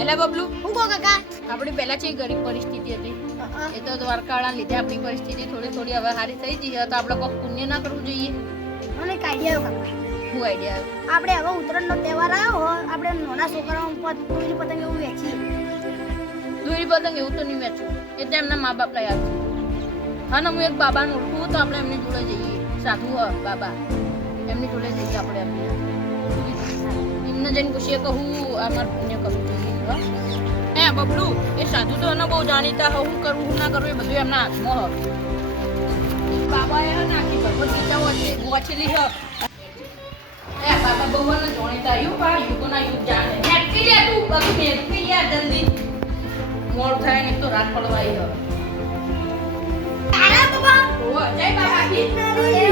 એટલે બબલું હું કો કાકા? આપણી પહેલા છે ગરીબ પરિસ્થિતિ હતી? એ તો દ્વારકાળા લીધે આપણી પરિસ્થિતિ થોડી થોડી હવે સારી થઈ ગઈ છે. તો આપણે કોઈ પુણ્ય ના કરવું જોઈએ. મને આઈડિયા આવ્યો કાકા. શું આઈડિયા આવ્યો આપણે હવે ઉત્તરાયણનો તહેવાર આવ્યો હોય આપણે નાના છોકરાઓ ઉપર દોરી પતંગ એવું વેચીએ. દોરી પતંગ એવું તો નહીં વેચવું એ તો એમના મા બાપ લઈ આવશે હા ને હું એક બાબાને ઓળખું તો આપણે એમની જોડે જઈએ. સાધુ બાબા. એમની જોડે જઈએ આપણે એમને. એમને જઈને પૂછીએ કે હું અમારે પુણ્ય કરવું જોઈએ હો. હે બબલું એ સાધુ તો એને બહુ જાણીતા હ હું કરવું હું ના કરવું એ બધું એમના હાથમાં હ બાબાએ હે ને આખી ભગવદ ગીતા વાંચી- વાંચેલી હ એ બાબા બહુ એને જાણીતા યુગ આ યુગોના યુગ જાણે હેડકી લે તું બધું હેડકી યાર જલ્દી મોડ થાય ને એક તો રાત પડવાઈ હવે તારા બાબા ઓહો, જય બાબાજી अरे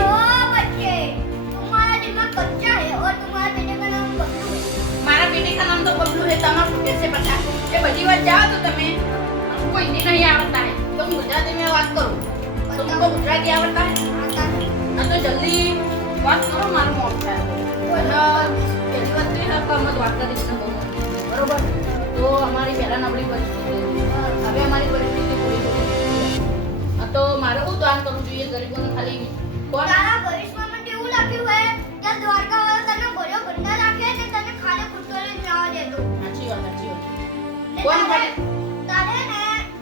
તો બબલू है તમારું कैसे पता એ બધી વાત જાઓ તો તમે हमको हिंदी नहीं आवड़ता है तुम गुजराती में बात करो तुमको गुजराती आवड़ता है आता है हाँ तो जल्दी बात करो મારું મોડ થાય અને પહેલી વાત તો એ હા કે અમે દ્વારકા દીધને બહુ માનીએ. બરોબર તો અમારી પહેલા નબળી પરિસ્થિતિ કોણ તારે તારે ને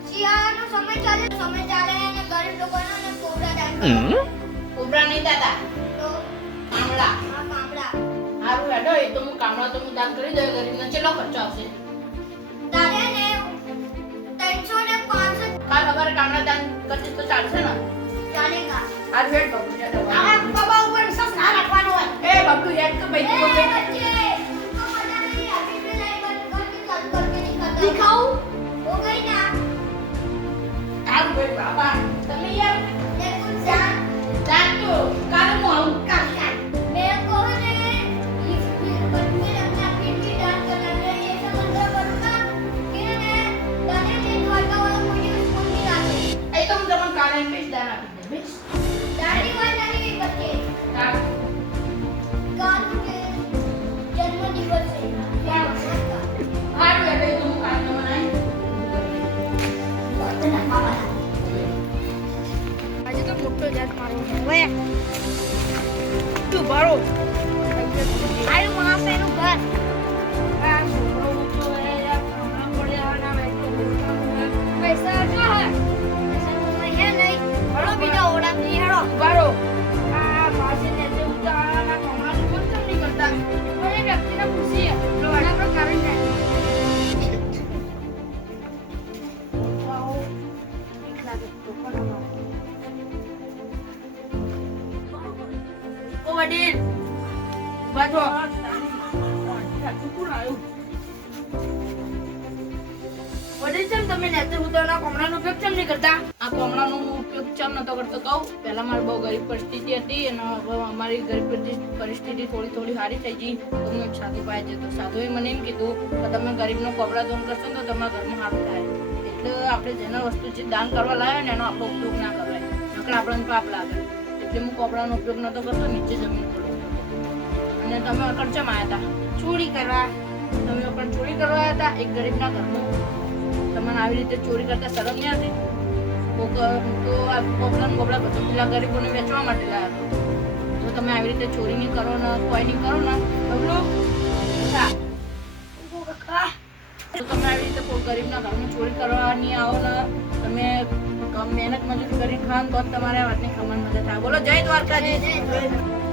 શિયાળાનો સમય ચાલે સમય ચાલે અને ગરીબ લોકોને ને કોબરા દાન કોબરા નહીં દાદા તો કામડા હારું હેડો એ તો હું કામડા તો હું દાન કરી દઉં ગરીબને ખર્ચો આવશે? તારે ને ત્રણસો ને પાંચસો દાન કરશે તો ચાલશે. 你考 તો મોટો જાત મારો હોય તું ભરો આયું માસ એનું ઘર. આ છોકરો ઊંચો હે યાર ખાના પડ્યા ના પૈસા જો હે. પૈસા તો હે નહીં. ભરો બીજો ઓડા ની હેડો બારો આ માસે ને તે ઉતારા નું કોણ કેમ નહીં કરતા? મને વ્યક્તિને પૂછીએ. તો વડીલ. બાજો. વડીલ છે તમે નેત્ર ઉતારના કમરાનો ઉપયોગ કેમ નહીં કરતા? આ કોમળાનો ઉપયોગ ચમ નતો કરતો, કહું. પહેલા મારી બહુ ગરીબ પરિસ્થિતિ હતી અને હવે અમારી ગરીબ પરિસ્થિ- પરિસ્થિતિ થોડી થોડી સારી થઈ ગઈ. તો હું સાધુ પાસે જતો સાધુએ મને એમ કીધું કે તમે ગરીબનો કપડા દાન કરશો તો તમારા ઘરમાં સારું થાય. એટલે આપણે જેના વસ્તુ જે દાન કરવા લાવ્યો ને એનો આપણો ઉપયોગ ના કરવાય નકર આપણને પાપ લાગે. એટલે હું કપડાનો ઉપયોગ નતો કરતો, નીચે જમીન પર. અને તમે અકડ ચમ આવ્યા હતા ચોરી કરવા. તમે પણ ચોરી કરવા આવ્યા હતા એક ગરીબના ઘરનું તમને આવી રીતે ચોરી કરતા શરમ નહીં હતી? તો આ કોપડા બોપલા બધો પેલા ગરીબોને વેચવા માટે લાવ્યા હતો જો તમે આવી રીતે ચોરી નહીં કરો ને, કોઈ નહીં કરો ને બબલું તમે આવી રીતે કોઈ ગરીબના ઘરમાં ચોરી કરવા નહીં આવો ને, તમે મહેનત મજૂરી કરીને ખાવ ને તો તમારે આ વાતની ખબર મજા થાય. બોલો, જય દ્વારકાધીશ.